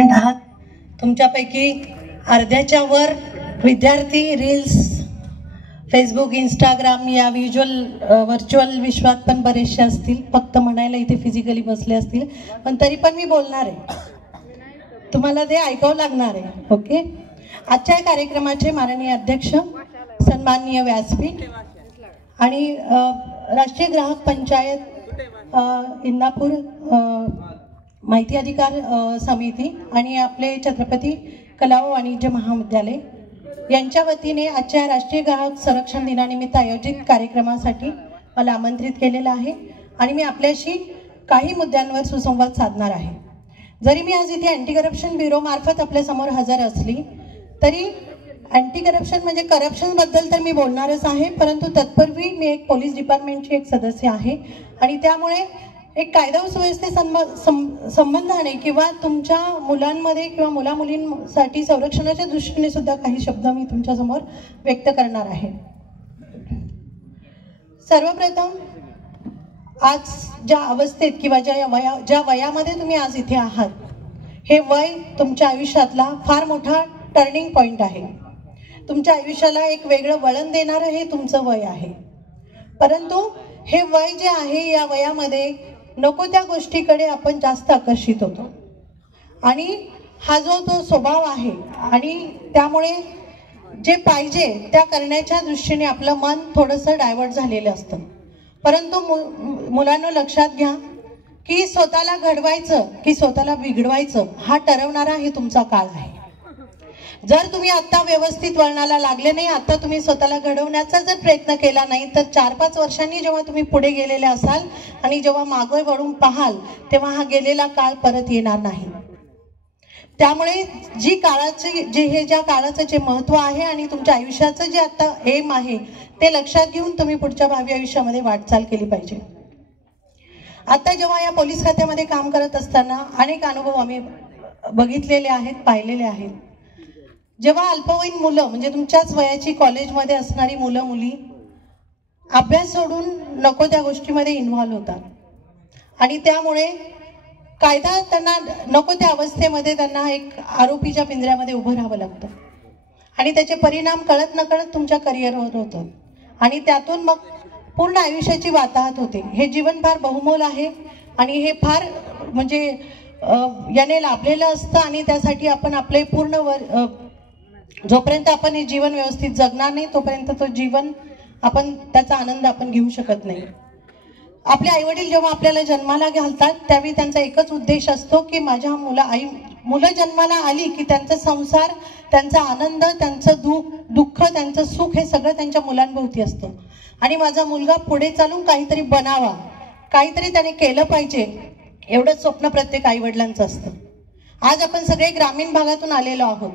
आहात. तुमच्यापैकी अर्ध्याच्या वर विद्यार्थी रील्स, फेसबुक, इंस्टाग्राम या व्हर्च्युअल विश्वात पण बरेचसे असतील. फक्त म्हणायला इथे फिजिकली बसले असतील, पण तरी पण मी बोलणार आहे, तुम्हाला ते ऐकावं लागणार आहे. ओके. आजच्या कार्यक्रमाचे माननीय अध्यक्ष, सन्माननीय व्यासपीठ आणि राष्ट्रीय ग्राहक पंचायत इंदापूर माहिती अधिकार समिती आणि आपले छत्रपती कला व वाणिज्य महाविद्यालय यांच्या वतीने आजच्या राष्ट्रीय ग्राहक संरक्षण दिनानिमित्त आयोजित कार्यक्रमासाठी मला आमंत्रित केलेलं आहे आणि मी आपल्याशी काही मुद्द्यांवर सुसंवाद साधणार आहे. जरी मी आज इथे अँटी करप्शन ब्युरो मार्फत आपल्या समोर हजर असली तरी अँटी करप्शन म्हणजे करप्शन बद्दल तर मी बोलणारच आहे, परंतु तत्पूर्वी मी एक पोलीस डिपार्टमेंटची एक सदस्य आहे आणि त्यामुळे एक कायदा व सुव्यवस्थे संबंधाने किंवा तुमच्या मुलांमध्ये किंवा मुलामुलींसाठी संरक्षणाच्या दृष्टीने सुद्धा काही शब्द मी तुमच्यासमोर व्यक्त करणार आहे. सर्वप्रथम आज ज्या अवस्थेत किंवा ज्या वयामध्ये तुम्ही आज इथे आहात, हे वय तुमच्या आयुष्यातला फार मोठा टर्निंग पॉइंट आहे. तुमच्या आयुष्याला एक वेगळं वळण देणारं हे तुमचं वय आहे. परंतु हे वय जे आहे, या वयामध्ये नको त्या गोष्टीकडे आपण जास्त आकर्षित होतो आणि हा जो तो स्वभाव आहे आणि त्यामुळे जे पाहिजे त्या करण्याच्या दृष्टीने आपलं मन थोडंसं डायव्हर्ट झालेलं असतं. परंतु मुलांनो लक्षात घ्या की स्वतःला घडवायचं की स्वतःला बिघडवायचं हा ठरवणारा हे तुमचा काळ आहे. जर तुम्ही आता व्यवस्थित वळणाला लागले नाही, आता तुम्ही स्वतःला घडवण्याचा जर प्रयत्न केला नाही, तर 4-5 वर्षांनी जेव्हा तुम्ही पुढे गेलेले असाल आणि जेव्हा मागे वळून पाहाल तेव्हा हा गेलेला काळ परत येणार नाही. त्यामुळे ज्या काळाचं जे महत्त्व आहे आणि तुमच्या आयुष्याचं जे आता एम आहे ते लक्षात घेऊन तुम्ही पुढच्या भावी आयुष्यामध्ये वाटचाल केली पाहिजे. आता जेव्हा या पोलीस खात्यामध्ये काम करत असताना अनेक अनुभव आम्ही बघितलेले आहेत, पाहिलेले आहेत. जेव्हा अल्पवयीन मुलं म्हणजे तुमच्याच वयाची कॉलेजमध्ये असणारी मुलं मुली अभ्यास सोडून नको त्या गोष्टीमध्ये इन्व्हॉल्व होतात आणि त्यामुळे कायदा त्यांना नको त्या अवस्थेमध्ये त्यांना एक आरोपीच्या पिंजऱ्यामध्ये उभं राहावं लागतं आणि त्याचे परिणाम कळत नकळत तुमच्या करिअरवर होतात आणि त्यातून मग पूर्ण आयुष्याची वाताहत होते. हे जीवन फार बहुमोल आहे आणि हे फार म्हणजे याने लाभलेलं असतं आणि त्यासाठी आपण आपले पूर्ण जोपर्यंत आपण हे जीवन व्यवस्थित जगणार नाही तोपर्यंत तो जीवन आपण त्याचा आनंद आपण घेऊ शकत नाही. आपले आईवडील जेव्हा आपल्याला जन्माला घालतात त्यावेळी त्यांचा एकच उद्देश असतो की माझ्या मुलं जन्माला आली की त्यांचा संसार, त्यांचा आनंद, त्यांचं दुःख, त्यांचं सुख हे सगळं त्यांच्या मुलांभोवती असतं आणि माझा मुलगा पुढे चालून काहीतरी बनावा, काहीतरी त्याने केलं पाहिजे, एवढंच स्वप्न प्रत्येक आईवडिलांचं असतं. आज आपण सगळे ग्रामीण भागातून आलेलो आहोत.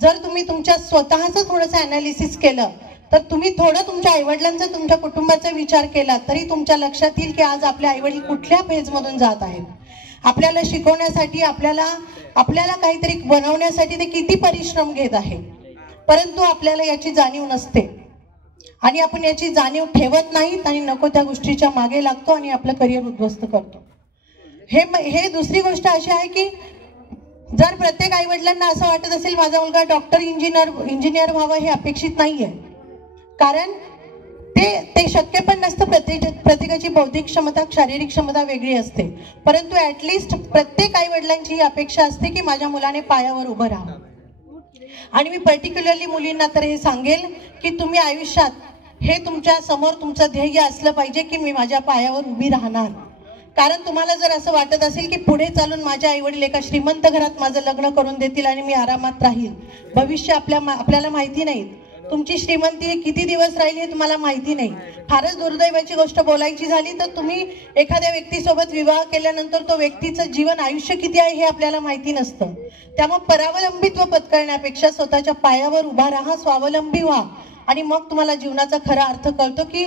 जर तुम्ही तुमच्या स्वतःचं थोडंसं ॲनालिसिस केलं तर तुम्ही थोडं तुमच्या आईवडिलांचा, तुमच्या कुटुंबाचा विचार केला तरी तुमच्या लक्षात येईल की आज आपले आईवडील कुठल्या फेजमधून जात आहेत. आपल्याला शिकवण्यासाठी, आपल्याला काहीतरी बनवण्यासाठी ते किती परिश्रम घेत आहे, परंतु आपल्याला याची जाणीव नसते आणि आपण याची जाणीव ठेवत नाहीत आणि नको त्या गोष्टीच्या मागे लागतो आणि आपलं करिअर उद्ध्वस्त करतो. हे दुसरी गोष्ट अशी आहे की जर प्रत्येक आईवडिलांना असं वाटत असेल माझा मुलगा डॉक्टर, इंजिनियर व्हावं, हे अपेक्षित नाहीये, कारण ते शक्य पण नसतं. प्रत्येकाची बौद्धिक क्षमता, शारीरिक क्षमता वेगळी असते, परंतु ॲटलिस्ट प्रत्येक आईवडिलांची ही अपेक्षा असते की माझ्या मुलाने पायावर उभं राहावं. आणि मी पर्टिक्युलरली मुलींना तर हे सांगेल की तुम्ही आयुष्यात हे तुमच्या समोर तुमचं ध्येय असलं पाहिजे की मी माझ्या पायावर उभी राहणार. कारण तुम्हाला जर असं वाटत असेल की पुढे चालून माझे आईवडील एका श्रीमंत घरात माझं लग्न करून देतील आणि मी आरामात राहील, भविष्य आपल्याला माहिती नाही. तुमची श्रीमंती किती दिवस राहील हे तुम्हाला माहिती नाही. फारच दुर्दैवाची गोष्ट बोलायची झाली तर तुम्ही एखाद्या व्यक्तीसोबत विवाह केल्यानंतर तो व्यक्तीचं जीवन आयुष्य किती आहे हे आपल्याला माहिती नसतं. त्यामुळे परावलंबित्व पत्करण्यापेक्षा स्वतःच्या पायावर उभा राहा, स्वावलंबी व्हा आणि मग तुम्हाला जीवनाचा खरा अर्थ कळतो की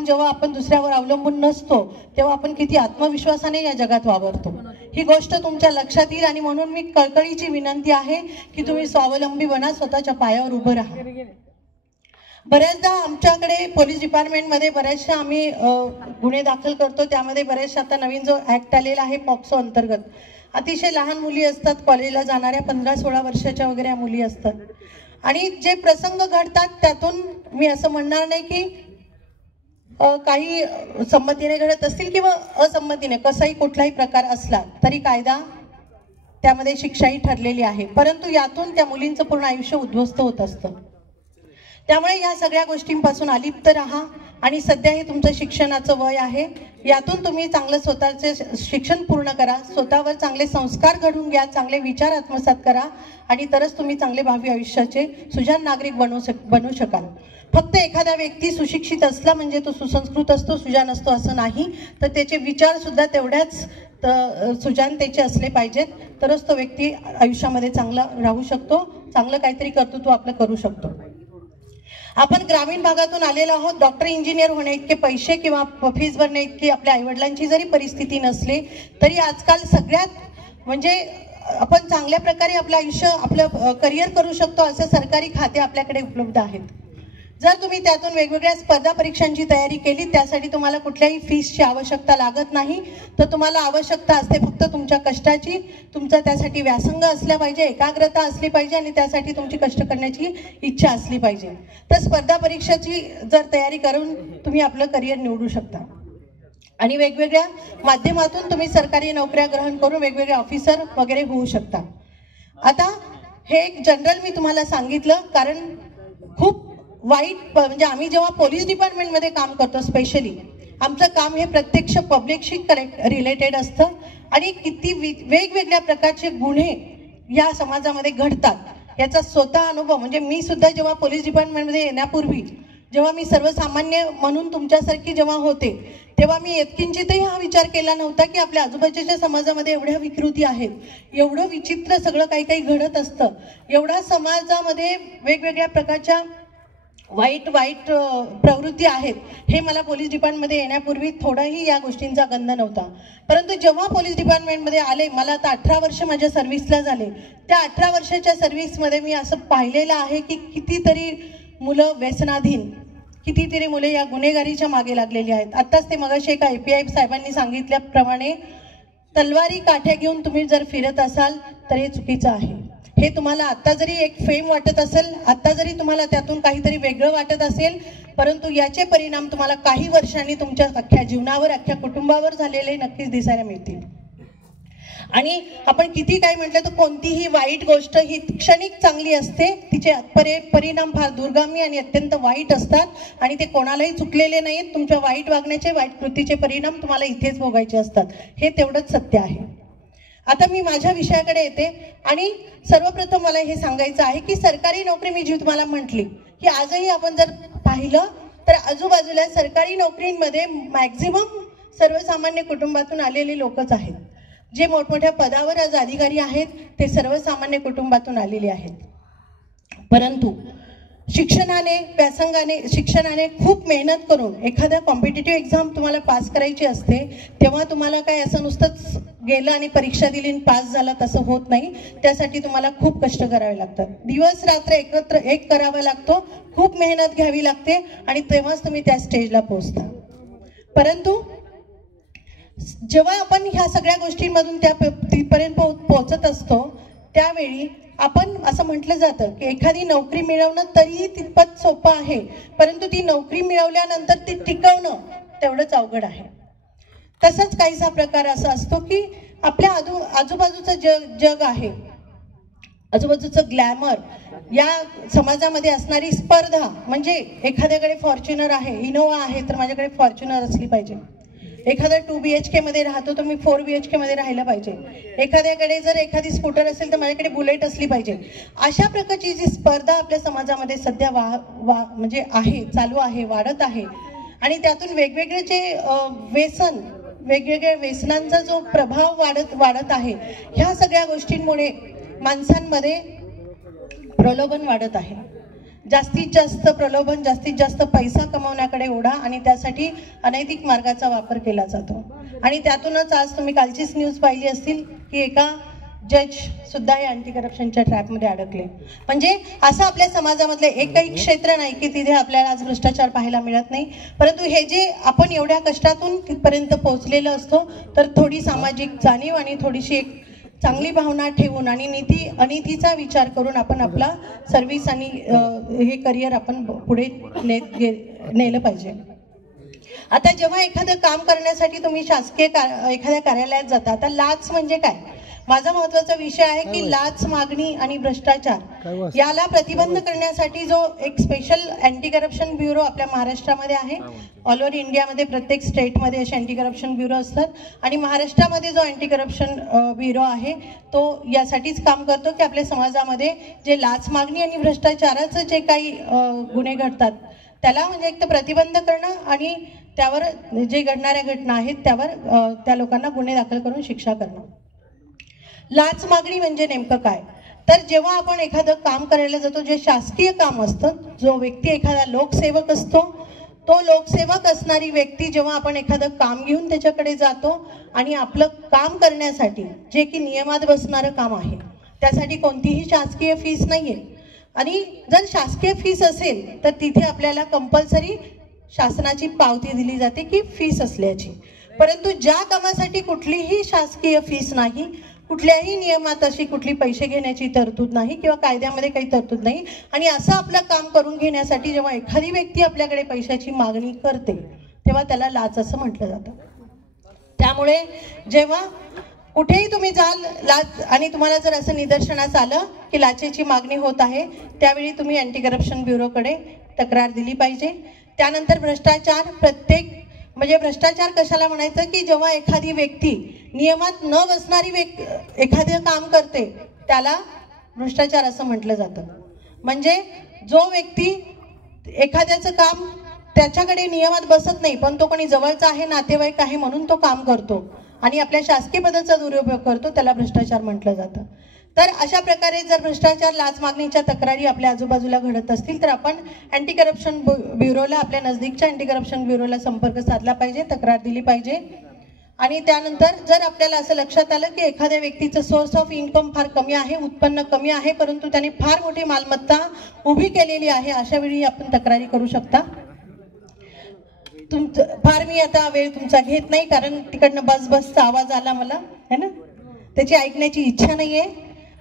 जेव्हा आपण दुसऱ्यावर अवलंबून नसतो तेव्हा आपण किती आत्मविश्वासाने या जगात वावरतो. ही गोष्ट तुमच्या लक्षात येईल आणि म्हणून मी कळकळीची विनंती आहे की तुम्ही स्वावलंबी बना, स्वतःच्या पायावर उभं राहा. बऱ्याचदा आमच्याकडे पोलीस डिपार्टमेंटमध्ये बऱ्याचशा आम्ही गुन्हे दाखल करतो. त्यामध्ये बरेचसे आता नवीन जो ॲक्ट आलेला आहे पॉक्सो अंतर्गत, अतिशय लहान मुली असतात, कॉलेजला जाणाऱ्या 15-16 वर्षाच्या वगैरे मुली असतात. आणि जे प्रसंग घडतात त्यातून मी असं म्हणणार नाही की काही संमतीने घडत असतील किंवा असंमतीने, कसाही कुठलाही प्रकार असला तरी कायदा त्यामध्ये शिक्षाही ठरलेली आहे, परंतु यातून त्या मुलींचं पूर्ण आयुष्य उद्ध्वस्त होत असतं. त्यामुळे या सगळ्या गोष्टींपासून अलिप्त राहा. आणि सध्या हे तुमचं शिक्षणाचं वय आहे, यातून तुम्ही चांगलं स्वतःचे शिक्षण पूर्ण करा, स्वतःवर चांगले संस्कार घडवून घ्या, चांगले विचार आत्मसात करा आणि तरच तुम्ही चांगले भावी आयुष्याचे सुजाण नागरिक बनू शकाल. फक्त एखादा व्यक्ती सुशिक्षित असला म्हणजे तो सुसंस्कृत असतो, सुजाण असतो असं नाही, तर त्याचे विचार सुद्धा तेवढ्याच सुजाणतेचे असले पाहिजेत, तरच तो व्यक्ती आयुष्यामध्ये चांगला राहू शकतो, चांगलं काहीतरी कर्तृत्व आपलं करू शकतो. आपण ग्रामीण भागातून आलेलो आहोत. डॉक्टर इंजिनियर होणे इतके पैसे किंवा फीस भरणे इतकी आपल्या आईवडिलांची जरी परिस्थिती नसली तरी आजकाल सगळ्यात म्हणजे आपण चांगल्या प्रकारे आपलं आयुष्य आपलं करिअर करू शकतो असे सरकारी खाते आपल्याकडे उपलब्ध आहेत. जर तुम्ही त्यातून वेगवेगळ्या स्पर्धा परीक्षांची तयारी केली, त्यासाठी तुम्हाला कुठल्याही फीसची आवश्यकता लागत नाही, तर तुम्हाला आवश्यकता असते फक्त तुमच्या कष्टाची. तुमचा त्यासाठी व्यासंग असला पाहिजे, एकाग्रता असली पाहिजे आणि त्यासाठी तुमची कष्ट करण्याची इच्छा असली पाहिजे. तर स्पर्धा परीक्षेची जर तयारी करून तुम्ही आपलं करिअर निवडू शकता आणि वेगवेगळ्या माध्यमातून तुम्ही सरकारी नोकऱ्या ग्रहण करून वेगवेगळे ऑफिसर वगैरे होऊ शकता. आता हे एक जनरल मी तुम्हाला सांगितलं, कारण खूप वाईट म्हणजे आम्ही जेव्हा पोलीस डिपार्टमेंटमध्ये काम करतो, स्पेशली आमचं काम हे प्रत्यक्ष पब्लिकशी रिलेटेड असतं आणि किती वेगवेगळ्या प्रकारचे गुन्हे या समाजामध्ये घडतात याचा स्वतः अनुभव. म्हणजे मी सुद्धा जेव्हा पोलीस डिपार्टमेंटमध्ये येण्यापूर्वी जेव्हा मी सर्वसामान्य म्हणून तुमच्यासारखी जेव्हा होते, तेव्हा मी यत्किंचितही हा विचार केला नव्हता की आपल्या आजूबाजूच्या समाजामध्ये एवढ्या विकृती आहेत, एवढं विचित्र सगळं काही काही घडत असतं, एवढा समाजामध्ये वेगवेगळ्या प्रकारच्या वाईट प्रवृत्ती आहेत, हे मला पोलीस डिपार्टमेंटमध्ये येण्यापूर्वी थोडाही या गोष्टींचा गंध नव्हता. परंतु जेव्हा पोलीस डिपार्टमेंटमध्ये आले, मला आता 18 वर्ष माझ्या सर्व्हिसला झाले, त्या 18 वर्षाच्या सर्व्हिसमध्ये मी असं पाहिलेलं आहे की कितीतरी मुलं व्यसनाधीन, कितीतरी मुले या गुन्हेगारीच्या मागे लागलेली आहेत. आत्ताच ते मगाशी एका API साहेबांनी सांगितल्याप्रमाणे तलवारी काठ्या घेऊन तुम्ही जर फिरत असाल तर हे चुकीचं आहे. हे तुम्हाला आत्ता जरी एक फेम वाटत असेल, आत्ता जरी तुम्हाला त्यातून काहीतरी वेगळं वाटत असेल, परंतु याचे परिणाम तुम्हाला काही वर्षांनी तुमच्या अख्ख्या जीवनावर, अख्ख्या कुटुंबावर झालेले नक्कीच दिसायला मिळतील. आणि आपण किती काय म्हटलं तर कोणतीही वाईट गोष्ट ही क्षणिक चांगली असते, तिचे परिणाम फार दूरगामी आणि अत्यंत वाईट असतात आणि ते कोणालाही चुकलेले नाहीत. तुमच्या वाईट वागण्याचे, वाईट कृतीचे परिणाम तुम्हाला इथेच भोगायचे असतात, हे तेवढंच सत्य आहे. आता मी माझ्या विषयाकडे येते आणि सर्वप्रथम मला हे सांगायचं आहे की सरकारी नोकरी मी जी तुम्हाला म्हटली की आजही आपण जर पाहिलं तर आजूबाजूला सरकारी नोकरींमध्ये मॅक्झिमम सर्वसामान्य कुटुंबातून आलेले लोकच आहेत. जे मोठमोठ्या पदावर आज अधिकारी आहेत ते सर्वसामान्य कुटुंबातून आलेले आहेत. परंतु शिक्षणाने खूप मेहनत करून एखाद्या कॉम्पिटिटिव्ह एक्झाम तुम्हाला पास करायची असते, तेव्हा तुम्हाला काय असं नुसतंच गेलं आणि परीक्षा दिली आणि पास झाला तसं होत नाही. त्यासाठी तुम्हाला खूप कष्ट करावे लागतात, दिवस रात्र एक करावा लागतो, खूप मेहनत घ्यावी लागते आणि तेव्हाच तुम्ही त्या स्टेजला पोहोचता. परंतु जेव्हा आपण ह्या सगळ्या गोष्टींमधून तिथपर्यंत पोहोचत असतो त्यावेळी आपण असं म्हटलं जातं की एखादी नोकरी मिळवणं तरीही तितपत सोपं आहे, परंतु ती नोकरी मिळवल्यानंतर ती टिकवणं तेवढंच अवघड आहे. तसंच काहीसा प्रकार असा असतो की आपल्या आजूबाजूचं जग आहे, आजूबाजूचं ग्लॅमर, या समाजामध्ये असणारी स्पर्धा. म्हणजे एखाद्याकडे फॉर्च्युनर आहे, इनोवा आहे, तर माझ्याकडे फॉर्च्युनर असली पाहिजे. एखादा 2 BHK मध्ये राहतो तर मी 4 BHK मध्ये राहिलं पाहिजे. एखाद्याकडे जर एखादी स्कूटर असेल तर माझ्याकडे बुलेट असली पाहिजे. अशा प्रकारची जी स्पर्धा आपल्या समाजामध्ये सध्या म्हणजे आहे, चालू आहे, वाढत आहे आणि त्यातून वेगवेगळे जे वेगवेगळ्या व्यसनांचा जो प्रभाव वाढत आहे, ह्या सगळ्या गोष्टींमुळे माणसांमध्ये प्रलोभन वाढत आहे. जास्तीत जास्त प्रलोभन, जास्तीत जास्त पैसा कमवण्याकडे ओढा आणि त्यासाठी अनैतिक मार्गाचा वापर केला जातो. आणि त्यातूनच आज तुम्ही कालचीच न्यूज पाहिली असतील की एका जज सुद्धा या अँटी करप्शनच्या ट्रॅपमध्ये अडकले. म्हणजे असं आपल्या समाजामधलं एकही क्षेत्र नाही की तिथे आपल्याला आज भ्रष्टाचार पाहायला मिळत नाही. परंतु हे जे आपण एवढ्या कष्टातून तिथपर्यंत पोहोचलेलं असतो तर थोडी सामाजिक जाणीव आणि थोडीशी एक चांगली भावना ठेवून आणि नीती अनितीचा विचार करून आपण आपला सर्व्हिस आणि हे करिअर आपण पुढे नेलं पाहिजे. आता जेव्हा एखादं काम करण्यासाठी तुम्ही शासकीय एखाद्या कार्यालयात जाता, आता लाच म्हणजे काय? माझा महत्त्वाचा विषय आहे की लाच मागणी आणि भ्रष्टाचार याला प्रतिबंध करण्यासाठी जो एक स्पेशल अँटी करप्शन ब्युरो आपल्या महाराष्ट्रामध्ये आहे. ऑल ओव्हर इंडियामध्ये प्रत्येक स्टेटमध्ये असे अँटी करप्शन ब्युरो असतात आणि महाराष्ट्रामध्ये जो अँटी करप्शन ब्युरो आहे तो यासाठीच काम करतो की आपल्या समाजामध्ये जे लाच मागणी आणि भ्रष्टाचाराचं जे काही गुन्हे घडतात त्याला म्हणजे एक तर प्रतिबंध करणं आणि त्यावर जे घडणाऱ्या घटना आहेत त्यावर त्या लोकांना गुन्हे दाखल करून शिक्षा करणं. लाच मागणी म्हणजे नेमकं काय? तर जेव्हा आपण एखादं काम करायला जातो, जे शासकीय काम असतं, जो व्यक्ती एखादा लोकसेवक असतो, तो लोकसेवक असणारी व्यक्ती जेव्हा आपण एखादं काम घेऊन त्याच्याकडे जातो आणि आपलं काम करण्यासाठी जे की नियमात बसणारं काम आहे त्यासाठी कोणतीही शासकीय फीस नाहीये. आणि जर शासकीय फीस असेल तर तिथे आपल्याला कंपल्सरी शासनाची पावती दिली जाते की फीस असल्याची. परंतु ज्या कामासाठी कुठलीही शासकीय फीस नाही, कुठल्याही नियमात अशी कुठली पैसे घेण्याची तरतूद नाही किंवा कायद्यामध्ये काही तरतूद नाही आणि असं आपलं काम करून घेण्यासाठी जेव्हा एखादी व्यक्ती आपल्याकडे पैशाची मागणी करते तेव्हा त्याला लाच असं म्हटलं जातं. त्यामुळे जेव्हा कुठेही तुम्ही जाल लाच आणि तुम्हाला जर असं निदर्शनास आलं की लाचेची मागणी होत आहे त्यावेळी तुम्ही अँटी करप्शन ब्युरोकडे तक्रार दिली पाहिजे. त्यानंतर भ्रष्टाचार, प्रत्येक म्हणजे भ्रष्टाचार कशाला म्हणायचं की जेव्हा एखादी व्यक्ती नियमात न बसणारी एखादं काम करते त्याला भ्रष्टाचार असं म्हटलं जातं. म्हणजे जो व्यक्ती एखाद्याचं काम त्याच्याकडे नियमात बसत नाही पण तो कोणी जवळचा आहे, नातेवाईक आहे म्हणून तो काम करतो आणि आपल्या शासकीय पदाचा दुरुपयोग करतो त्याला भ्रष्टाचार म्हटलं जातं. तर अशा प्रकारे जर भ्रष्टाचार, लाच मागणीच्या तक्रारी आपल्या आजूबाजूला घडत असतील तर आपण अँटी करप्शन ब्युरोला, आपल्या नजदीकच्या अँटी करप्शन ब्युरोला संपर्क साधला पाहिजे, तक्रार दिली पाहिजे. आणि त्यानंतर जर आपल्याला असं लक्षात आलं की एखाद्या व्यक्तीचं सोर्स ऑफ इन्कम फार कमी आहे, उत्पन्न कमी आहे, परंतु त्याने फार मोठी मालमत्ता उभी केलेली आहे, अशा वेळी आपण तक्रारी करू शकता. फार मी आता वेळ तुमचा घेत नाही कारण तिकडनं बसचा आवाज आला मला है ना, त्याची ऐकण्याची इच्छा नाहीये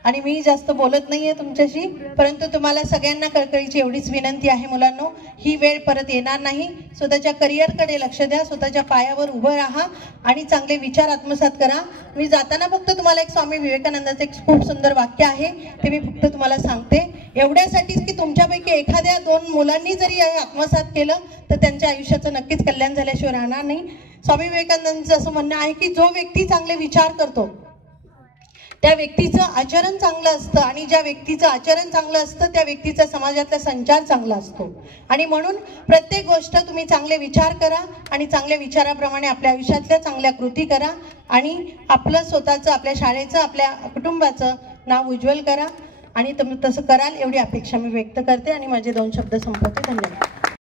आणि मी जास्त बोलत नाहीये तुमच्याशी. परंतु तुम्हाला सगळ्यांना कळकळीची एवढीच विनंती आहे मुलांनो, ही वेळ परत येणार नाही. स्वतःच्या करिअरकडे लक्ष द्या, स्वतःच्या पायावर उभं राहा आणि चांगले विचार आत्मसात करा. मी जाताना फक्त तुम्हाला एक स्वामी विवेकानंदाचं एक खूप सुंदर वाक्य आहे ते मी फक्त तुम्हाला सांगते एवढ्यासाठीच की तुमच्यापैकी एखाद्या 2 मुलांनी जरी आत्मसात केलं तर त्यांच्या आयुष्याचं नक्कीच कल्याण झाल्याशिवाय राहणार नाही. स्वामी विवेकानंदांचं असं म्हणणं आहे की जो व्यक्ती चांगले विचार करतो त्या व्यक्तीचं आचरण चांगलं असतं आणि ज्या व्यक्तीचं आचरण चांगलं असतं त्या व्यक्तीचा समाजातला संचार चांगला असतो. आणि म्हणून प्रत्येक गोष्ट तुम्ही चांगले विचार करा आणि चांगल्या विचाराप्रमाणे आपल्या आयुष्यातल्या चांगल्या कृती करा आणि आपलं स्वतःचं, आपल्या शाळेचं, आपल्या कुटुंबाचं नाव उज्ज्वल करा आणि तुम्ही तसं कराल एवढी अपेक्षा मी व्यक्त करते आणि माझे 2 शब्द संपवते. धन्यवाद.